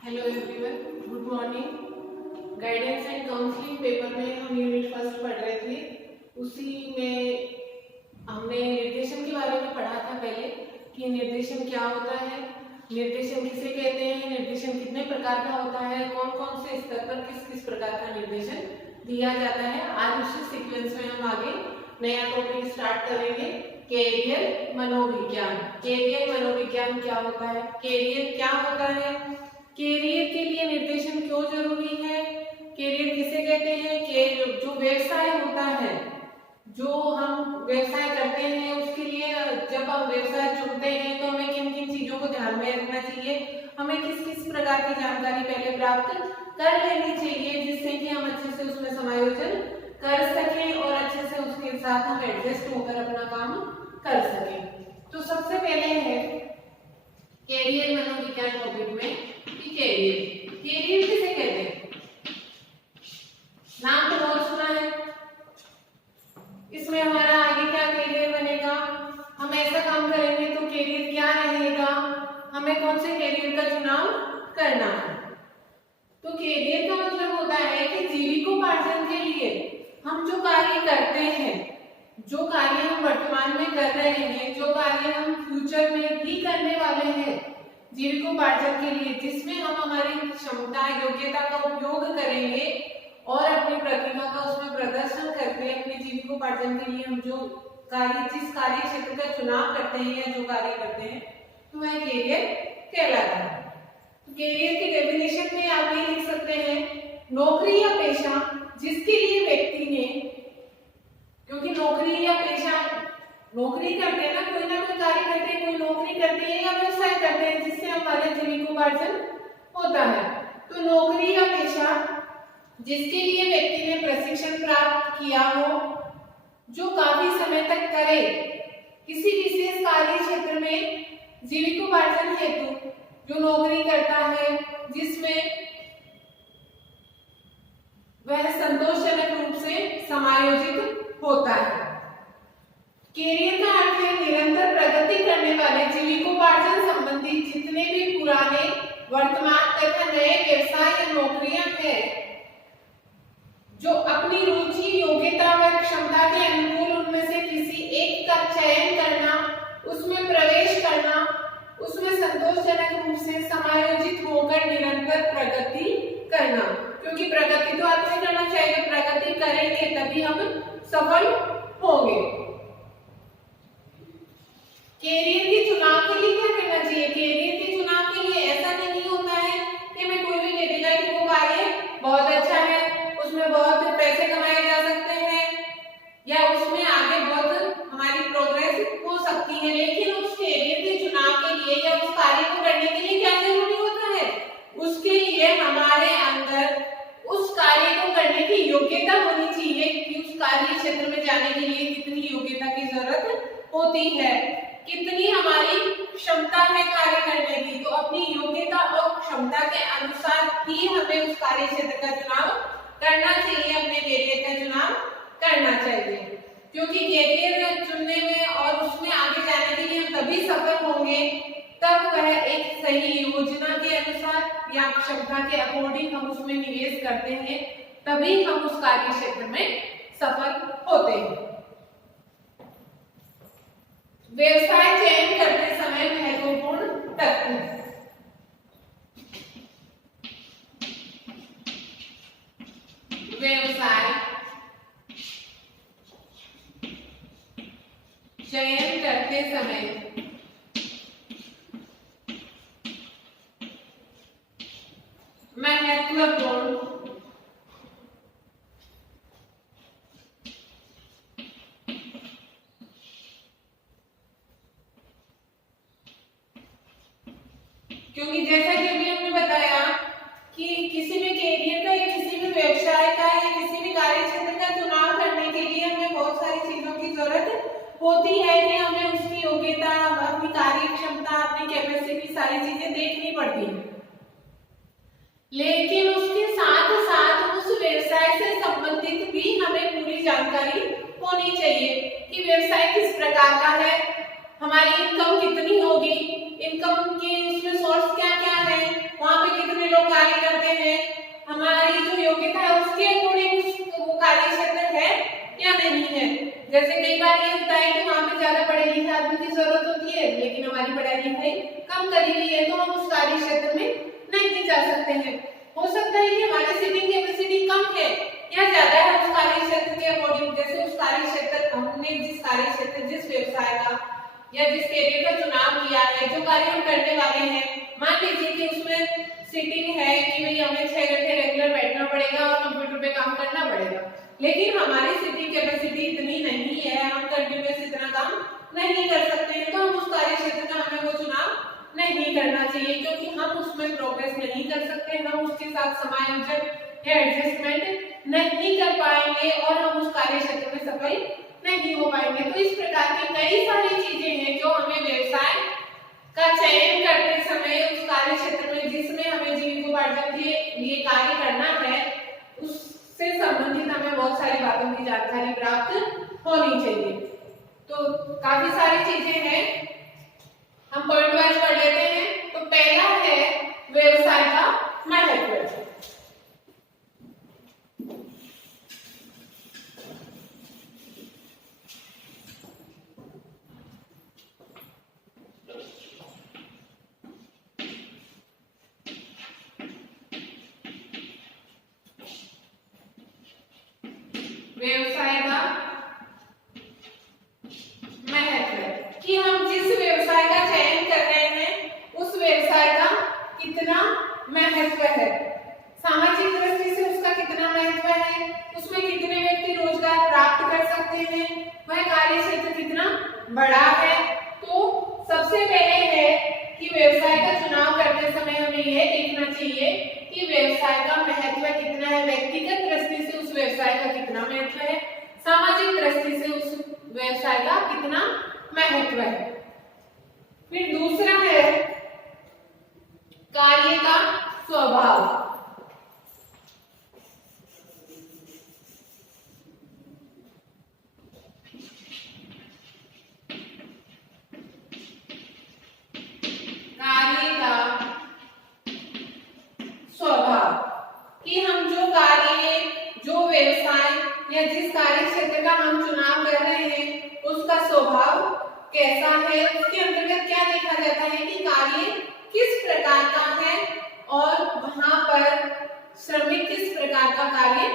Hello everyone, good morning. Guidance and counselling paper में हम unit first पढ़ रहे थे। उसी में हमने निर्देशन के बारे में पढ़ा था पहले कि निर्देशन क्या होता है, निर्देशन किसे कहते हैं, निर्देशन कितने प्रकार का होता है, कौन कौन से स्तर पर किस किस प्रकार का निर्देशन दिया जाता है। आज उसी सीक्वेंस में हम आगे नया टॉपिक स्टार्ट करेंगे, कैरियर मनोविज्ञान। कैरियर मनोविज्ञान क्या होता है, कैरियर क्या होता है, कैरियर के लिए निर्देशन क्यों जरूरी है, कैरियर किसे कहते हैं, कि जो व्यवसाय होता है, जो हम व्यवसाय करते हैं उसके लिए जब हम व्यवसाय चुनते हैं तो हमें किन किन चीजों को ध्यान में रखना चाहिए, हमें किस किस प्रकार की जानकारी पहले प्राप्त कर लेनी चाहिए जिससे कि हम अच्छे से उसमें समायोजन कर सकें और अच्छे से उसके साथ हम एडजस्ट होकर अपना काम कर सकें। तो सबसे पहले है कैरियर मनोविज्ञान टॉपिक में कि कैरियर किसे कहते हैं। नाम तो बहुत सुना है, इसमें हमारा आगे क्या कैरियर बनेगा, हम ऐसा काम करेंगे तो कैरियर क्या रहेगा, हमें कौन से कैरियर का चुनाव करना है। तो कैरियर का मतलब होता है कि जीविकोपार्जन के लिए हम जो कार्य करते हैं, जो कार्य हम वर्तमान में कर रहे हैं, जो कार्य हम फ्यूचर में भी करने वाले हैं जीविकोपार्जन के लिए, जिसमें हम हमारी क्षमता योग्यता का उपयोग करेंगे और अपनी प्रतिभा का उसमें प्रदर्शन करके अपने जीविकोपार्जन के लिए हम जो कार्य जिस कार्य क्षेत्र का चुनाव करते हैं या जो कार्य करते हैं तो वह कैरियर कहलाता है। तो कैरियर की डेफिनेशन में आप ये लिख सकते हैं, नौकरी या पेशा जिसके लिए व्यक्ति ने, क्योंकि नौकरी या पेशा नौकरी करते हैं ना कोई कार्य करते हैं, कोई नौकरी करते हैं या व्यवसाय करते हैं जिससे हमारे जीविकोपार्जन होता है। तो नौकरी या पेशा जिसके लिए व्यक्ति ने प्रशिक्षण प्राप्त किया हो, जो काफी समय तक करे, किसी विशेष कार्य क्षेत्र में जीविकोपार्जन हेतु जो नौकरी करता है जिसमें वह संतोषजनक रूप से समायोजित होता है। कैरियर का अर्थ है निरंतर प्रगति करने वाले जीविकोपार्जन संबंधी जितने भी पुराने, वर्तमान तथा नए व्यवसाय या नौकरियां हैं, जो अपनी रुचि, योग्यता व क्षमता के अनुकूल उनमें से किसी एक का चयन करना, उसमें प्रवेश करना, उसमें संतोषजनक रूप से समायोजित होकर निरंतर प्रगति करना। क्योंकि प्रगति तो आपसे करना चाहिए, प्रगति करेंगे तभी हम सफल होंगे। कैरियर के चुनाव के लिए क्या करना चाहिए, कैरियर के चुनाव के लिए ऐसा नहीं होता है कि मैं कोई भी कहेगा कि वो कार्य बहुत अच्छा है, उसमें बहुत पैसे कमाए जा सकते हैं या उसमें आगे बहुत हमारी प्रोग्रेस हो सकती है, लेकिन उस कैरियर के चुनाव के लिए या उस कार्य को करने के लिए क्या जरूरी होता है, उसके लिए हमारे अंदर उस कार्य को करने की योग्यता होनी चाहिए कि उस कार्य क्षेत्र में जाने के लिए कितनी योग्यता की जरूरत होती है, कितनी हमारी क्षमता है कार्य करने की। तो अपनी योग्यता और क्षमता के अनुसार ही हमें उस कार्य क्षेत्र का चुनाव करना चाहिए, अपने कैरियर का चुनाव करना चाहिए। क्योंकि कैरियर चुनने में और उसमें आगे जाने के लिए हम तभी सफल होंगे तब वह एक सही योजना के अनुसार या क्षमता के अकॉर्डिंग हम उसमें निवेश करते हैं, तभी हम उस कार्य क्षेत्र में सफल होते हैं। व्यवसाय चयन करते समय महत्वपूर्ण तथ्य, व्यवसाय चयन करते समय महत्वपूर्ण क्योंकि जैसा कि अभी हमने बताया कि किसी भी कैरियर का या किसी भी व्यवसाय का या किसी भी कार्य क्षेत्र का चुनाव करने के लिए हमें बहुत सारी चीजों की जरूरत होती है कि हमें उसकी योग्यता, अपनी कार्य क्षमता, अपनी कैपेसिटी, सारी चीजें देखनी पड़ती है। लेकिन उसके साथ साथ उस व्यवसाय से संबंधित भी हमें पूरी जानकारी होनी चाहिए कि व्यवसाय किस प्रकार का है, हमारी इनकम कितनी होगी, इनकम के उसमें सोर्स क्या क्या है, वहां पे कितने लोग लोग कार्य करते हैं, हमारी जो योग्यता है उसके अकॉर्डिंग वो कार्य क्षेत्र है या नहीं है। जैसे कई बार ये होता है कि वहाँ पे ज्यादा पढ़े लिखे आदमी की जरूरत होती है, लेकिन हमारी पढ़ाई लिखाई कम करी हुई है, तो हम उस कार्य क्षेत्र में नहीं जा सकते हैं। हो सकता है कि हमारी सीटिंग कैपेसिटी कम है या ज्यादा है उस कार्य क्षेत्र के अकॉर्डिंग। जैसे उस कार्य क्षेत्र हमने जिस कार्य क्षेत्र, जिस व्यवसाय का या जिस कैरियर का चुनाव किया है, जो कार्य हम करने वाले हैं, मान लीजिए कि उसमें सीटिंग है कि भाई हमें 6 घंटे रेगुलर बैठना पड़ेगा और कंप्यूटर पे काम करना पड़ेगा, लेकिन हमारी सीटिंग कैपेसिटी इतनी नहीं है, हम कंटिन्यूअस इतना काम नहीं कर सकते हैं, तो हम उस कार्य क्षेत्र का हमें वो चुनाव नहीं करना चाहिए, क्योंकि हम उसमें प्रोग्रेस नहीं कर सकते, हम उसके साथ समायोजन या एडजस्टमेंट नहीं कर पाएंगे और हम उस कार्य क्षेत्र में सफल नहीं हो पाएंगे। तो इस प्रकार की कई सारी चीजें हैं जो हमें व्यवसाय का चयन करते समय उस कार्य क्षेत्र में जिसमें हमें जीविकोपार्जन के लिए कार्य करना है, उससे संबंधित हमें बहुत सारी बातों की जानकारी प्राप्त होनी चाहिए। तो काफी सारी चीजें हैं, हम पॉइंट वाइज पढ़ लेते हैं। तो पहला है व्यवसाय का महत्व। व्यवसाय का महत्व कि हम जिस व्यवसाय का चयन कर रहे हैं उस व्यवसाय का कितना महत्व है, सामाजिक दृष्टि से उसका कितना महत्व है, उसमें कितने व्यक्ति रोजगार प्राप्त कर सकते हैं, वह कार्य क्षेत्र कितना बड़ा है। तो सबसे पहले है कि व्यवसाय का चुनाव करते समय हमें यह देखना चाहिए कि व्यवसाय का महत्व कितना है, व्यक्तिगत दृष्टि से उस व्यवसाय का कितना महत्व है, सामाजिक दृष्टि से उस व्यवसाय का कितना महत्व है। फिर दूसरा है कार्य का स्वभाव। कार्य का स्वभाव कि हम जो कार्य, जो व्यवसाय या जिस कार्य क्षेत्र का हम चुनाव कर रहे हैं उसका स्वभाव कैसा है, उसके अंतर्गत क्या देखा जाता है कि कार्य किस प्रकार का है और वहां पर श्रमिक किस प्रकार का कार्य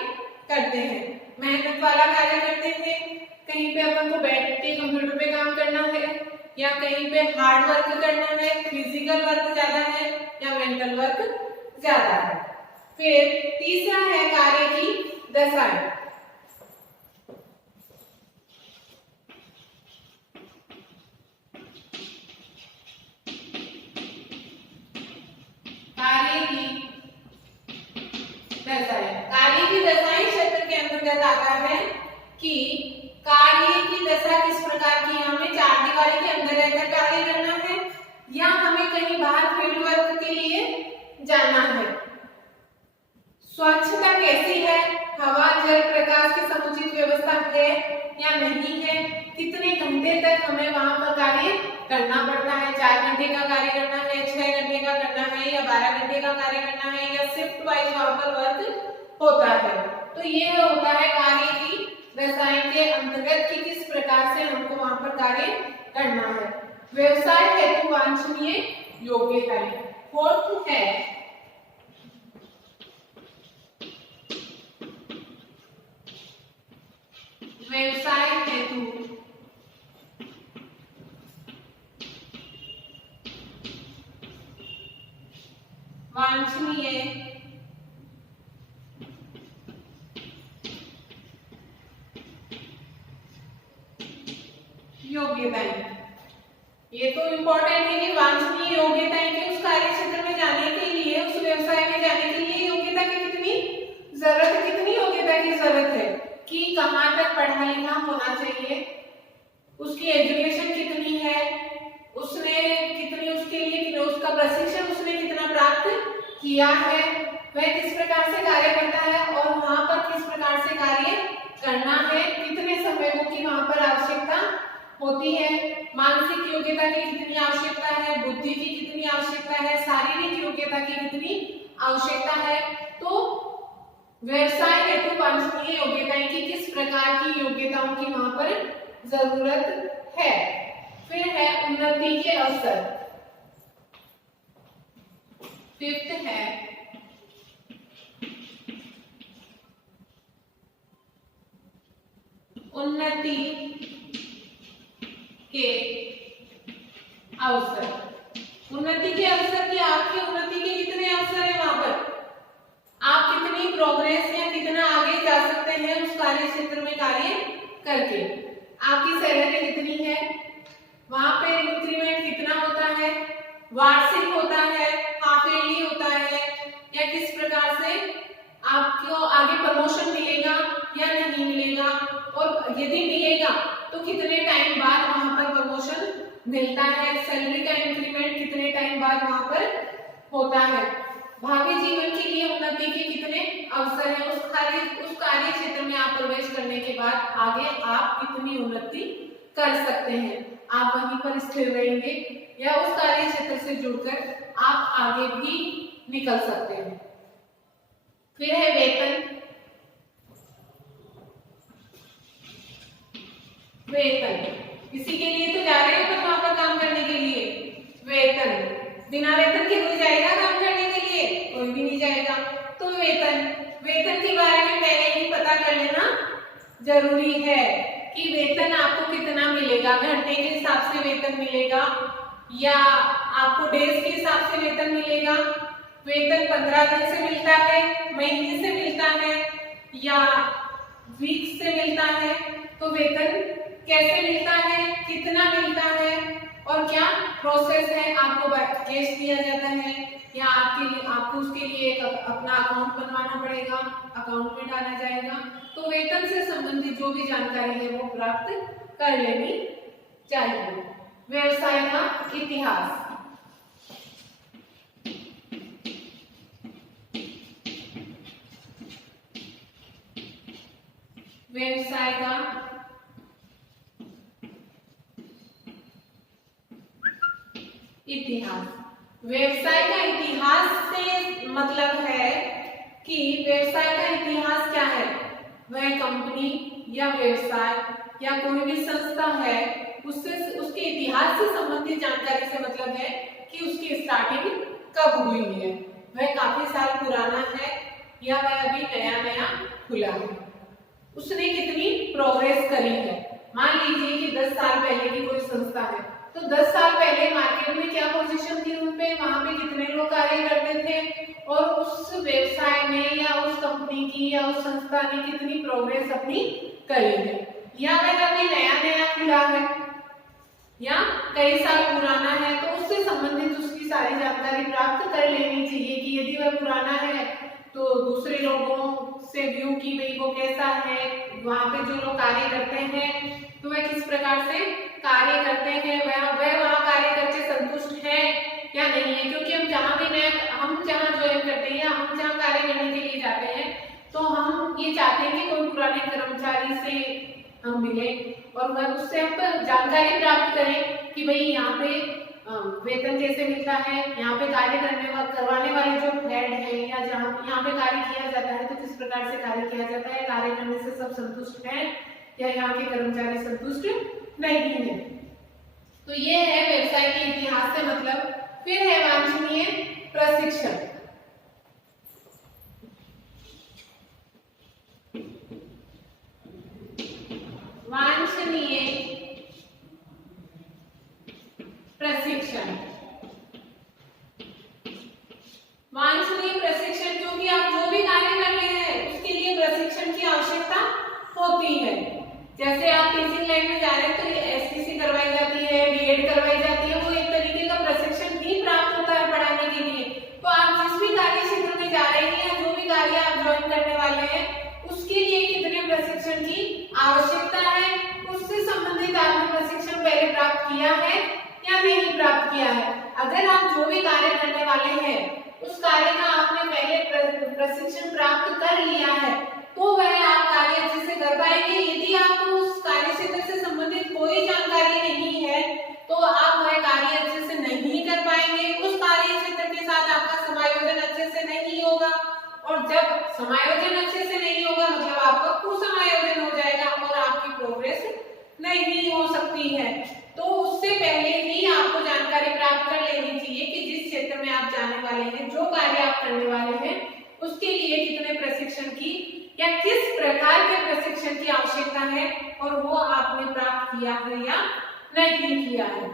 करते हैं, मेहनत वाला कार्य करते हैं, कहीं पे अपन को बैठ के कंप्यूटर पे काम करना है या कहीं पे हार्ड वर्क करना है, फिजिकल वर्क ज्यादा है या मेंटल वर्क ज्यादा है। फिर तीसरा है कार्य की दशाएं। कार्य की दशाएं क्षेत्र के अंतर्गत आता है कि कार्य की दशा किस प्रकार की, हमें चार दीवारी के अंदर रहकर कार्य करना है या हमें कहीं बाहर फील्ड वर्क के लिए जाना है, स्वच्छता कैसी है, हवा जल प्रकाश की समुचित व्यवस्था है या नहीं है, कितने घंटे तक हमें वहां पर कार्य करना पड़ता है, 4 घंटे का कार्य करना है, 6 घंटे का करना है या 12 घंटे का कार्य करना है या शिफ्ट वाइज वहां पर वर्क होता है। तो ये होता है कार्य की दशाएं के अंतर्गत कि किस प्रकार से हमको वहां पर कार्य करना है। व्यवसाय हेतु वांछनीय योग्यताएं। फोर्थ है व्यवसाय हेतु वांछनीय योग्यताएं। ये तो इम्पोर्टेंट है कि वांछनीय योग्यताएं कि उस कार्य क्षेत्र में जाने के लिए, उस व्यवसाय में जाने के लिए योग्यता की कितनी जरूरत, कितनी योग्यता की जरूरत है, कि कहाँ तक पढ़ा लिखा होना चाहिए, उसकी एजुकेशन कितनी है, उसने कितनी उसके लिए उसका प्रशिक्षण उसने कितना प्राप्त किया है, वह किस प्रकार से कार्य करता है और वहां पर किस प्रकार से कार्य करना है, कितने समय की वहां पर आवश्यकता होती है, मानसिक योग्यता की कितनी आवश्यकता है, बुद्धि की कितनी आवश्यकता है, शारीरिक योग्यता की कितनी आवश्यकता है। तो व्यवसाय हेतु वांछनीय योग्यताएं की किस प्रकार की योग्यताओं की वहां पर जरूरत है। फिर है उन्नति के अवसर। फिफ्थ है उन्नति के अवसर। उन्नति के अवसर की आपकी उन्नति के कितने अवसर है, वहां पर आप कितनी प्रोग्रेस या कितना आगे जा सकते हैं उस कार्य क्षेत्र में कार्य करके। आपकी सैलरी कितनी है, वहां पे इंक्रीमेंट कितना होता है, वार्षिक होता है, हाफ ईयरली होता है, या किस प्रकार से आपको आगे प्रमोशन मिलेगा या नहीं मिलेगा, और यदि मिलेगा तो कितने टाइम बाद वहां पर प्रमोशन मिलता है, सैलरी का इंक्रीमेंट कितने टाइम बाद वहां पर होता है। भावी जीवन के लिए उन्नति के कितने अवसर हैं, उस कार्य क्षेत्र में आप प्रवेश करने के बाद आगे आप कितनी उन्नति कर सकते हैं। आप वहीं पर स्थिर रहेंगे या उस कार्य क्षेत्र से जुड़कर आप आगे भी निकल सकते हैं। फिर है वेतन। वेतन इसी के लिए तो जा रहे हो वहां पर काम करने के लिए। वेतन बिना वेतन के कोई जाएगा काम करने के लिए, कोई भी नहीं जाएगा। तो वेतन के बारे में पहले ही पता कर लेना जरूरी है कि वेतन आपको कितना मिलेगा, घंटे के हिसाब से वेतन मिलेगा या आपको डेज के हिसाब से वेतन मिलेगा। वेतन 15 दिन से मिलता है, महीने से मिलता है या वीक से मिलता है। तो वेतन कैसे मिलता है, कितना मिलता है और क्या प्रोसेस है, आपको कैश दिया जाता है या आपको उसके लिए एक अपना अकाउंट बनवाना पड़ेगा, अकाउंट में डाला जाएगा। तो वेतन से संबंधित जो भी जानकारी है वो प्राप्त कर लेनी चाहिए। व्यवसाय का इतिहास। व्यवसाय का इतिहास। व्यवसाय का इतिहास से मतलब है कि व्यवसाय का इतिहास क्या है, वह कंपनी या व्यवसाय या कोई भी संस्था है उसके इतिहास से संबंधित जानकारी से मतलब है कि उसकी स्टार्टिंग कब हुई है, वह काफी साल पुराना है या वह अभी नया नया खुला है, उसने कितनी प्रोग्रेस करी है। मान लीजिए कि 10 साल पहले की कोई संस्था है, तो 10 साल पहले मार्केट में क्या पोजीशन थी उन पे, वहां पे कितने लोग कार्य करते थे और उस व्यवसाय में या उस कंपनी की या उस संस्था ने कितनी प्रोग्रेस अपनी करी है, या वह अभी नया नया खुला है या कई साल पुराना है। तो उससे संबंधित उसकी सारी जानकारी प्राप्त कर लेनी चाहिए कि यदि वह पुराना है तो दूसरे लोगों से व्यू की भाई वो कैसा है, वहां पे जो लोग कार्य करते हैं तो वह किस प्रकार से कार्य करते हैं, वह वहां कार्य करके संतुष्ट है या नहीं है। क्योंकि हम जहां ज्वाइन करते हैं या हम जहां कार्य करने के लिए जाते हैं तो हम ये चाहते हैं कि कोई पुराने कर्मचारी से हम मिले और वह उससे हम जानकारी प्राप्त करें कि भाई यहाँ पे वेतन कैसे मिलता है, यहाँ पे कार्य करवाने वाले जो हेड है या जहाँ यहाँ पे कार्य किया जाता है तो किस प्रकार से कार्य किया जाता है, कार्य करने से सब संतुष्ट हैं या यहाँ के कर्मचारी संतुष्ट नहीं है। तो ये है व्यवसाय के इतिहास से मतलब। फिर है वांछनीय प्रशिक्षण। वांछनीय प्रशिक्षण। वांछनीय प्रशिक्षण क्योंकि आप जो भी कार्य कर रहे हैं उसके लिए प्रशिक्षण की आवश्यकता होती है। जैसे आप टीचिंग लाइन में जा रहे हैं तो एसटीसी करवाई जाती है, बीएड करवाई जाती है, वो एक तरीके का प्रशिक्षण ही प्राप्त होता है पढ़ाने के लिए। तो आप जिस भी कार्य क्षेत्र में जा रहे हैं या जो भी कार्य आप ज्वाइन करने वाले हैं उसके लिए कितने प्रशिक्षण की आवश्यकता है, उससे संबंधित आपने प्रशिक्षण पहले प्राप्त किया है या नहीं प्राप्त किया है। अगर आप जो भी कार्य करने वाले हैं उस कार्य का आपने पहले प्रशिक्षण प्राप्त कर लिया है तो वह आप कार्य अच्छे से कर पाएंगे। यदि आपको उस कार्य क्षेत्र से संबंधित कोई जानकारी नहीं है तो आप वह कार्य अच्छे से नहीं कर पाएंगे, उस कार्य क्षेत्र के साथ आपका समायोजन अच्छे से नहीं नहीं हो सकती है। तो उससे पहले ही आपको जानकारी प्राप्त कर लेनी चाहिए कि जिस क्षेत्र में आप जाने वाले हैं, जो कार्य आप करने वाले हैं, उसके लिए कितने प्रशिक्षण की या किस प्रकार के प्रशिक्षण की आवश्यकता है और वो आपने प्राप्त किया है या नहीं किया है।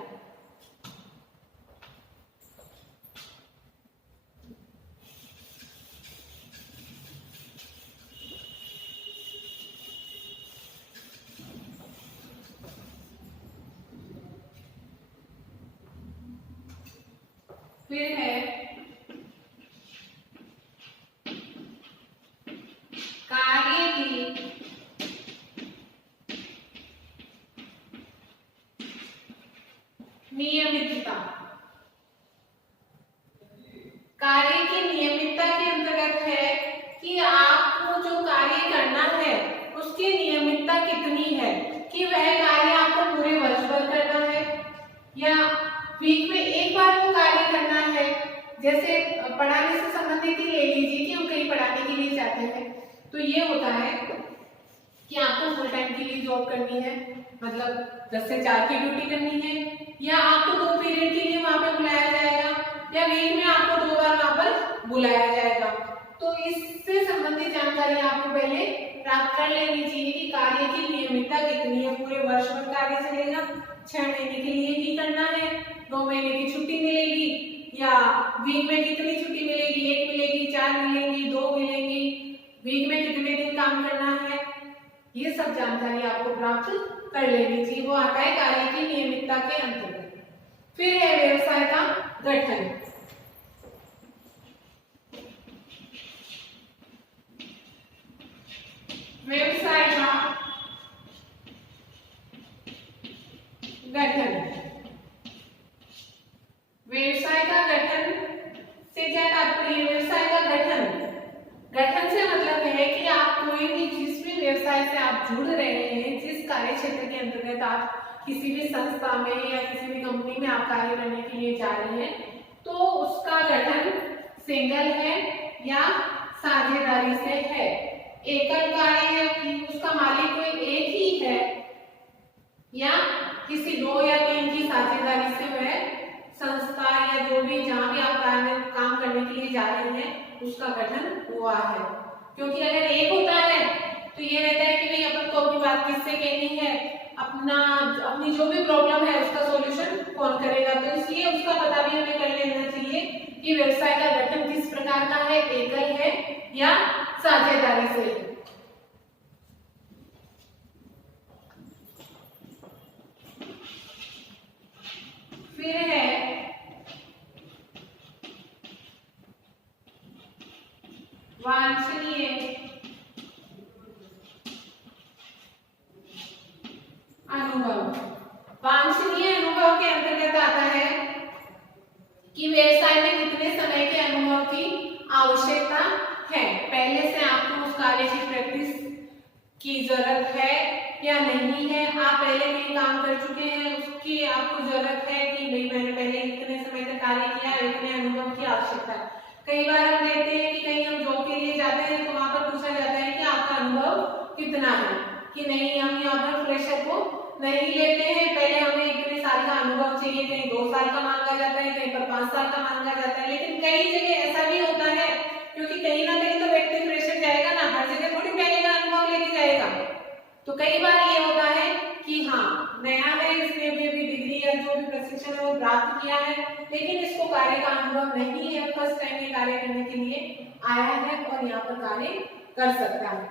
फिर है कार्य की नियमितता। कार्य की नियमितता के अंतर्गत है कि आपको जो कार्य करना है उसकी नियमितता कितनी है, कि वह कार्य आपको पूरे वर्ष भर करना है या वीक में एक बार वो कार्य करना है। जैसे पढ़ाने से संबंधित ही ले लीजिए कि हम कहीं पढ़ाने के लिए जाते हैं, तो ये होता है कि आपको फुल टाइम के लिए जॉब करनी है, मतलब 10 से 4 की ड्यूटी करनी है, या आपको 2 पीरियड के लिए वहां पे बुलाया जाएगा, या वीक में आपको 2 बार वहां पर बुलाया जाएगा। तो इससे संबंधित जानकारी आपको पहले प्राप्त कर लेनी चाहिए कि कार्य की नियमितता कितनी है। पूरे वर्ष भर कार्य चलेगा, 6 महीने के लिए ही करना है, 2 महीने की छुट्टी मिलेगी, या वीक में कितनी छुट्टी मिलेगी, 1 मिलेगी, 4 मिलेंगी, 2 मिलेंगी, वीक में कितने दिन काम करना है, ये सब जानकारी आपको प्राप्त कर लेनी चाहिए। वो आता है कार्य की नियमितता के अंतर्गत। फिर है व्यवसाय का गठन। व्यवसाय का गठन। व्यवसाय का गठन से क्या तात्पर्य? व्यवसाय का गठन, गठन से मतलब है कि आप कोई भी जिस भी व्यवसाय से आप जुड़ रहे हैं, जिस कार्य क्षेत्र के अंतर्गत आप किसी भी संस्था में या किसी भी कंपनी में आप कार्य करने के लिए जा रहे हैं, तो उसका गठन सिंगल है या साझेदारी से है। एकल कार्य है कि उसका मालिक कोई एक ही है, या किसी 2 या 3 की साझेदारी से वह संस्था या जो भी जहां भी आप काम करने के लिए जा रहे हैं उसका गठन हुआ है। क्योंकि अगर एक होता है तो ये रहता है कि भाई अपन को अपनी बात किससे कहनी है, अपनी जो भी प्रॉब्लम है उसका सॉल्यूशन कौन करेगा। तो इसलिए उसका पता भी हमें कर लेना चाहिए कि व्यवसाय का गठन किस प्रकार का है, एकल है या साझेदारी से है। फिर है वांछनीय अनुभव। वांछनीय अनुभव के अंतर्गत आता है कि व्यवसाय में कितने समय के अनुभव की आवश्यकता है। पहले से आपको उस कार्य की प्रैक्टिस की जरूरत है या नहीं है, आप पहले कहीं काम कर चुके हैं, उसकी आपको जरूरत है कि भाई मैंने पहले इतने समय तक कार्य किया, इतने अनुभव की आवश्यकता है। कई बार हम देखते हैं कि कहीं हम जॉब के लिए जाते हैं तो वहां पर पूछा जाता है कि आपका अनुभव कितना है, कि नहीं हम यहाँ पर फ्रेशर को नहीं लेते हैं, पहले हमें इतने साल का अनुभव चाहिए। कहीं 2 साल का मांगा जाता है, कहीं पर 5 साल का मांगा जाता है। लेकिन कई जगह ऐसा भी होता है, क्योंकि कहीं ना कहीं तो व्यक्ति फ्रेशर जाएगा ना, हर जगह थोड़ी पहले का अनुभव लेके जाएगा। तो कई बार ये होता है कि हाँ नया है, इसने भी अभी डिग्री या जो भी प्रशिक्षण है वो प्राप्त किया है, लेकिन इसको कार्य का अनुभव नहीं है, फर्स्ट टाइम ये कार्य करने के लिए आया है और यहाँ पर कार्य कर सकता है।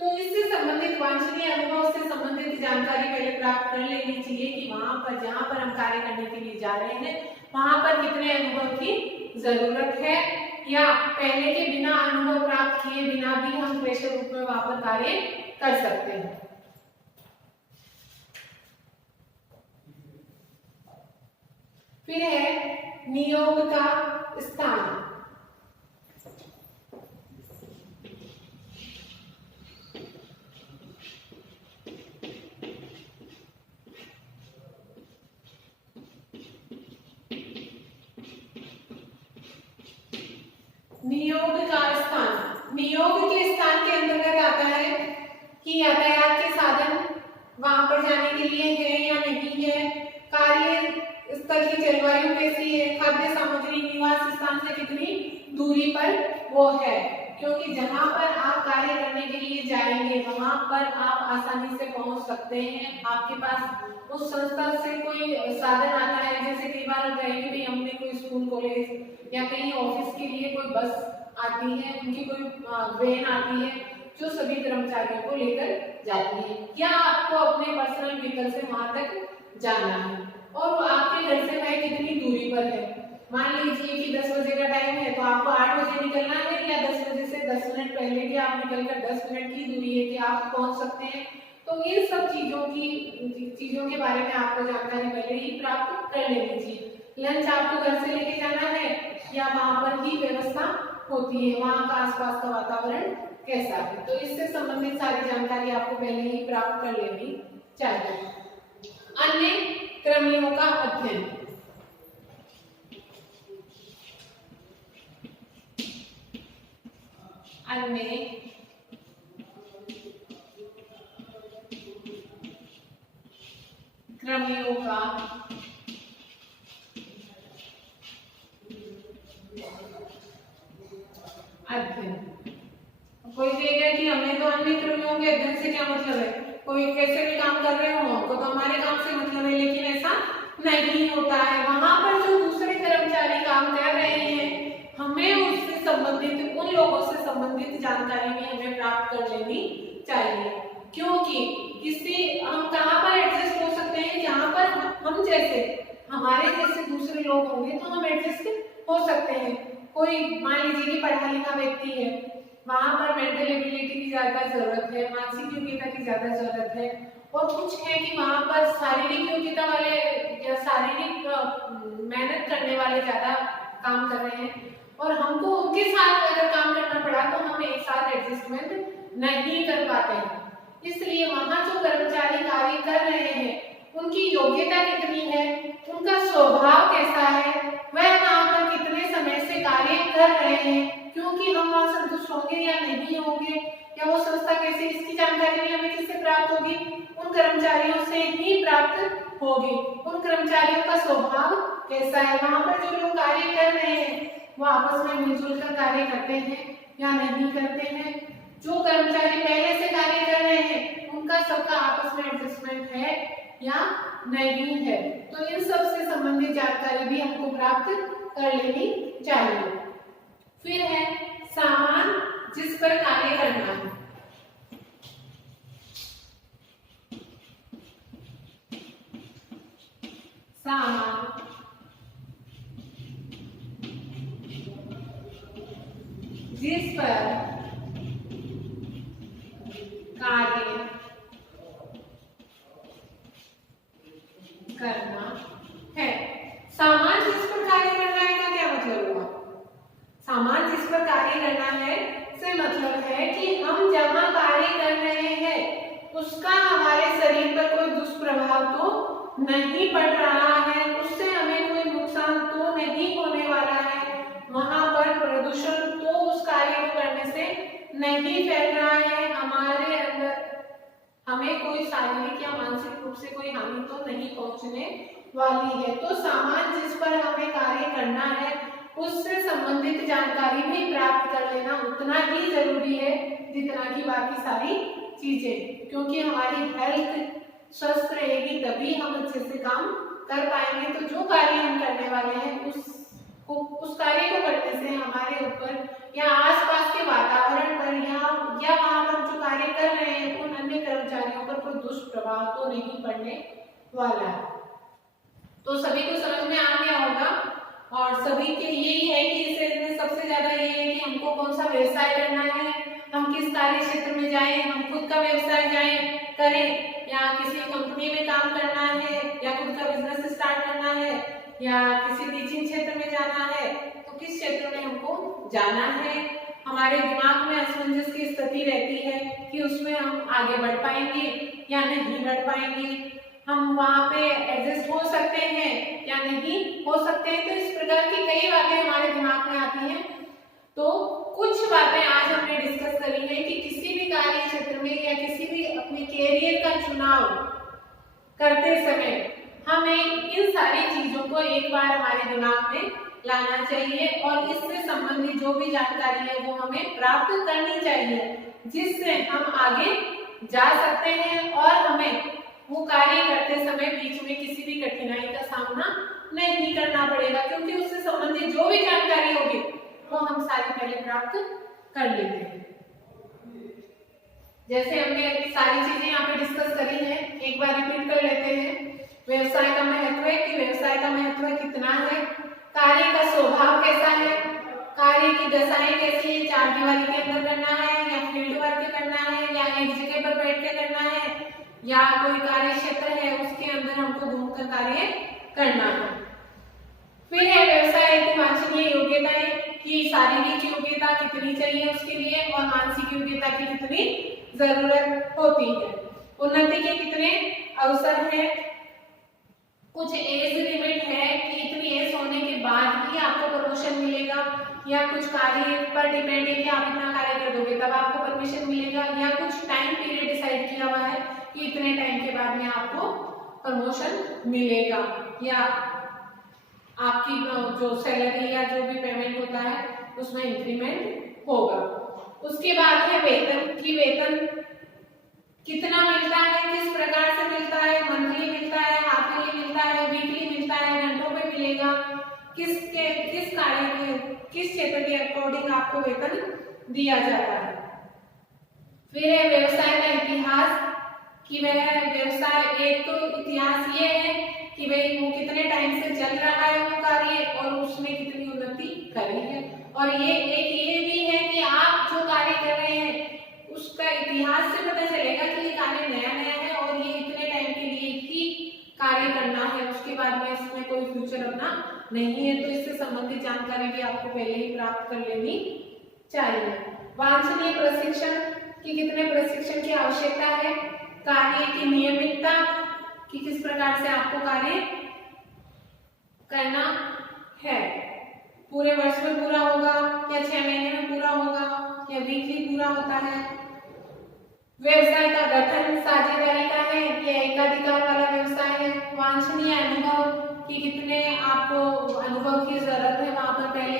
तो इससे संबंधित वांछनीय अनुभव से संबंधित जानकारी पहले प्राप्त कर लेनी चाहिए कि वहां पर जहां पर हम कार्य करने के लिए जा रहे हैं वहां पर कितने अनुभव की जरूरत है, या पहले के बिना अनुभव प्राप्त किए बिना भी हम फ्रेशर रूप में वहां पर कार्य कर सकते हैं। फिर है नियोग का स्थान। नियोग का स्थान, नियोग के स्थान के अंतर्गत आता है कि यातायात के साधन वहां पर जाने के लिए है या नहीं है, कार्य स्थल की जलवायु कैसी है, खाद्य सामग्री निवास स्थान से कितनी दूरी पर वो है। क्योंकि जहां पर आप कार्य करने के लिए जाएंगे वहां पर आप आसानी से पहुंच सकते हैं। आपके पास उस संस्था से कोई साधन आता है, जैसे कई बार होता है कि हमने कोई स्कूल कॉलेज या कहीं ऑफिस के लिए कोई बस आती है, उनकी कोई वैन आती है जो सभी कर्मचारियों को लेकर जाती है, या आपको अपने पर्सनल व्हीकल से वहां तक जाना है और आपके घर से वह कितनी दूरी पर है। मान लीजिए कि 10 बजे का टाइम है तो आपको 8 बजे निकलना है, या 10 बजे से 10 मिनट पहले भी आप निकलकर 10 मिनट की दूरी है कि आप पहुंच सकते हैं। तो इन सब चीजों के बारे में आपको जानकारी पहले ही प्राप्त कर लेनी चाहिए। लंच आपको घर से लेके जाना है या वहां पर ही व्यवस्था होती है, वहां का आसपास का वातावरण कैसा है, तो इससे संबंधित सारी जानकारी आपको पहले ही प्राप्त कर लेनी चाहिए। अन्य कृमियों का अध्ययन। अन्य कृमियों का अध्ययन। कोई कहेगा कि हमें तो अन्य कृमियों के अध्ययन से क्या मतलब है, कोई कैसे भी काम कर रहे हो हमको तो हमारे काम से मतलब है, लेकिन ऐसा नहीं होता है। वहां पर जो दूसरे कर्मचारी काम कर रहे हैं हमें उससे संबंधित, उन लोगों से संबंधित जानकारी भी हमें प्राप्त कर लेनी चाहिए। क्योंकि किसी हम कहाँ पर एडजस्ट हो सकते हैं, जहाँ पर हम जैसे हमारे जैसे दूसरे लोग होंगे तो हम एडजस्ट हो सकते हैं। कोई मान लीजिए कि पढ़ा लिखा व्यक्ति है, वहां पर मेंटल एबिलिटी की ज्यादा जरूरत है, मानसिक योग्यता की ज्यादा जरूरत है, और कुछ है कि वहां पर शारीरिक योग्यता वाले या शारीरिक मेहनत करने वाले ज्यादा काम कर रहे हैं, और हमको उनके साथ अगर काम करना पड़ा तो हम एक साथ एडजस्टमेंट नहीं कर पाते हैं। इसलिए वहां जो कर्मचारी कार्य कर रहे हैं उनकी योग्यता कितनी है, उनका स्वभाव कैसा है, वह वहां पर कितने समय से कार्य कर रहे हैं, क्योंकि हम वहां संतुष्ट होंगे या नहीं होंगे, या वो संस्था कैसी, इसकी जानकारी भी हमें किससे प्राप्त होगी, उन कर्मचारियों से ही प्राप्त होगी। उन कर्मचारियों का स्वभाव कैसा है, वहां पर जो लोग कार्य कर रहे हैं वो आपस में मिलजुल कर कार्य करते हैं या नहीं करते हैं, जो कर्मचारी पहले से कार्य कर रहे हैं उनका सबका आपस में एडजस्टमेंट है या नहीं है। तो इन सब से संबंधित जानकारी भी हमको प्राप्त कर लेनी चाहिए। फिर है सामान जिस पर कार्य करना है। सामान जिस पर कार्य करना है। सामान जिस पर कार्य करना है का क्या मतलब हुआ? सामान जिस पर कार्य करना है से मतलब है कि हम जहां कार्य कर रहे हैं उसका हमारे शरीर पर कोई दुष्प्रभाव तो नहीं पड़ रहा है, उससे हमें कोई नुकसान तो नहीं होने वाला है, वहां पर प्रदूषण तो उस कार्य को करने से नहीं फैल रहा है, हमारे अंदर हमें कोई शारीरिक या मानसिक रूप से कोई हानि तो नहीं पहुंचने वाली है। तो सामान जिस पर हमें कार्य करना है उससे संबंधित जानकारी भी प्राप्त कर लेना उतना ही जरूरी है जितना कि बाकी सारी चीजें, क्योंकि हमारी हेल्थ स्वस्थ रहेगी तभी हम अच्छे से काम कर पाएंगे। तो जो कार्य हम करने वाले हैं उस कार्य को करने से हमारे ऊपर या आसपास के वातावरण पर या वहां पर जो कार्य कर रहे हैं उन अन्य कर्मचारियों पर कोई दुष्प्रभाव तो नहीं पड़ने वाला है। तो सभी को समझ में आ गया होगा, और सभी के यही है कि इसमें सबसे ज्यादा ये है कि हमको कौन सा व्यवसाय करना है, हम किस कार्य क्षेत्र में जाएं, हम खुद का व्यवसाय करें या किसी कंपनी में काम करना है या खुद का बिजनेस स्टार्ट करना है या किसी टीचिंग क्षेत्र में जाना है, तो किस क्षेत्र में हमको जाना है। हमारे दिमाग में असमंजस की स्थिति रहती है कि उसमें हम आगे बढ़ पाएंगे या नहीं बढ़ पाएंगे, हम वहां पे एडजस्ट हो सकते हैं या नहीं हो सकते हैं। तो इस प्रकार की कई बातें हमारे दिमाग में आती हैं। तो कुछ बातें आज हमने डिस्कस करी है कि किसी भी कार्य क्षेत्र में या किसी भी अपने कैरियर का चुनाव करते समय हमें इन सारी चीजों को एक बार हमारे दिमाग में लाना चाहिए और इससे संबंधित जो भी जानकारी है वो हमें प्राप्त करनी चाहिए, जिससे हम आगे जा सकते हैं और हमें वो कार्य करते समय बीच में किसी भी कठिनाई का सामना नहीं करना पड़ेगा, क्योंकि उससे संबंधित जो भी जानकारी होगी वो हम सारी पहले प्राप्त कर लेते हैं। जैसे हमने सारी चीजें यहाँ पे डिस्कस करी है, एक बार रिपीट कर लेते हैं। व्यवसाय का महत्व है कि व्यवसाय का महत्व कितना है, कार्य का स्वभाव कैसा है, कार्य की दशाएं कैसी है, चार दीवारी के अंदर करना है या फील्ड वर्क करना है या एक जगह पर बैठ के करना है या कोई कार्य क्षेत्र है उसके अंदर हमको घूमकर कार्य करना है। फिर है व्यवसाय की वांछनीय योग्यताएं कि शारीरिक योग्यता कितनी चाहिए उसके लिए और मानसिक योग्यता की कितनी जरूरत होती है, उन्नति के कितने अवसर है, कुछ एज लिमिट है कि इतनी एज होने के बाद ही आपको प्रमोशन मिलेगा या कुछ कार्य पर डिपेंड है कि आप इतना कार्य कर दोगे तब आपको परमिशन मिलेगा, या कुछ टाइम पीरियड डिसाइड किया हुआ है कि इतने टाइम के बाद में आपको प्रमोशन मिलेगा या आपकी जो सैलरी या जो भी पेमेंट होता है उसमें इंक्रीमेंट होगा। उसके बाद है वेतन की वेतन कितना मिलता है, किस प्रकार से मिलता है, मंथली मिलता है, हाफ ईयरली मिलता है, वीकली मिलता है, घंटों पे मिलेगा, किस कार्य के किस क्षेत्र के अकॉर्डिंग आपको वेतन दिया जाता है। फिर है व्यवसाय का इतिहास कि वह व्यवसाय, एक तो इतिहास ये है कि भाई वो कितने टाइम से चल रहा है वो कार्य और उसने कितनी उन्नति करी है, और ये भी है कि आप जो कार्य कर रहे हैं उसका इतिहास से पता चलेगा कि ये कार्य नया है और ये इतने टाइम के लिए ही कार्य करना है, उसके बाद में इसमें कोई फ्यूचर अपना नहीं है, तो इससे संबंधित जानकारी भी आपको पहले ही प्राप्त कर लेनी चाहिए। वांछनीय प्रशिक्षण कि कितने प्रशिक्षण की आवश्यकता है, कार्य की नियमितता कि किस प्रकार से आपको कार्य करना है, पूरे वर्ष में पूरा होगा या 6 महीने में पूरा होगा या वीकली पूरा होता है। व्यवसाय का गठन साझेदारी का है या एकाधिकार वाला व्यवसाय है। वांछनीय अनुभव कि कितने आपको अनुभव की जरूरत है वहां पर पहले,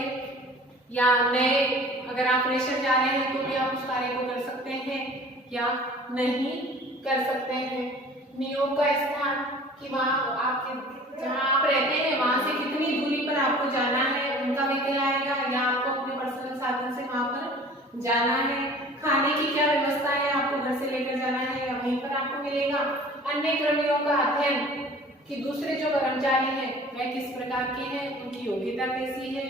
या नए अगर आप फ्रेशर जा रहे हैं तो भी आप उस कार्य को कर सकते हैं या नहीं कर सकते हैं। नियोग का स्थान कि वहाँ आपके जहाँ आप रहते हैं वहां से कितनी दूरी पर आपको जाना है उनका भी क्या आएगा, या आपको अपने पर्सनल साधन से वहां पर जाना है। खाने की क्या व्यवस्था है, आपको घर से लेकर जाना है या वहीं पर आपको मिलेगा। अन्य कर्मियों का अध्ययन कि दूसरे जो कर्मचारी हैं वह किस प्रकार के हैं, उनकी योग्यता कैसी है,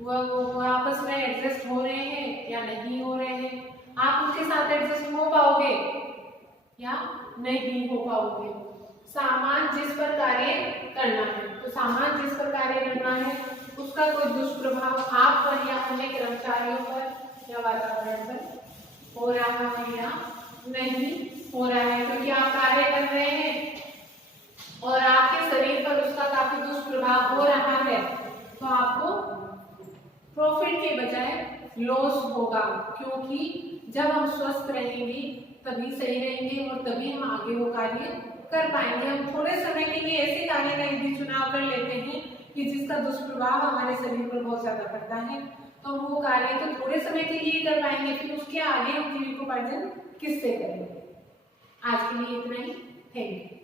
वह आपस में एडजस्ट हो रहे हैं या नहीं हो रहे हैं, आप उनके साथ एडजस्ट हो पाओगे या नहीं हो पाओगे। सामान जिस पर कार्य करना है, तो सामान जिस पर कार्य करना है उसका कोई दुष्प्रभाव आप पर या अन्य कर्मचारियों पर या वातावरण पर हो रहा है या नहीं हो रहा है, क्योंकि आप कार्य कर रहे हैं और आपके शरीर पर उसका काफी दुष्प्रभाव हो रहा है तो आपको प्रॉफिट के बजाय लॉस होगा, क्योंकि जब हम स्वस्थ रहेंगे तभी सही रहेंगे और तभी हम आगे वो कार्य कर पाएंगे। हम थोड़े समय के लिए ऐसे कार्य का यदि चुनाव कर लेते हैं कि जिसका दुष्प्रभाव हमारे शरीर पर बहुत ज्यादा पड़ता है तो वो कार्य तो थोड़े समय के लिए कर पाएंगे, फिर उसके आगे हम जीविकोपार्जन किससे करेंगे। आज के लिए इतना ही, थैंक यू।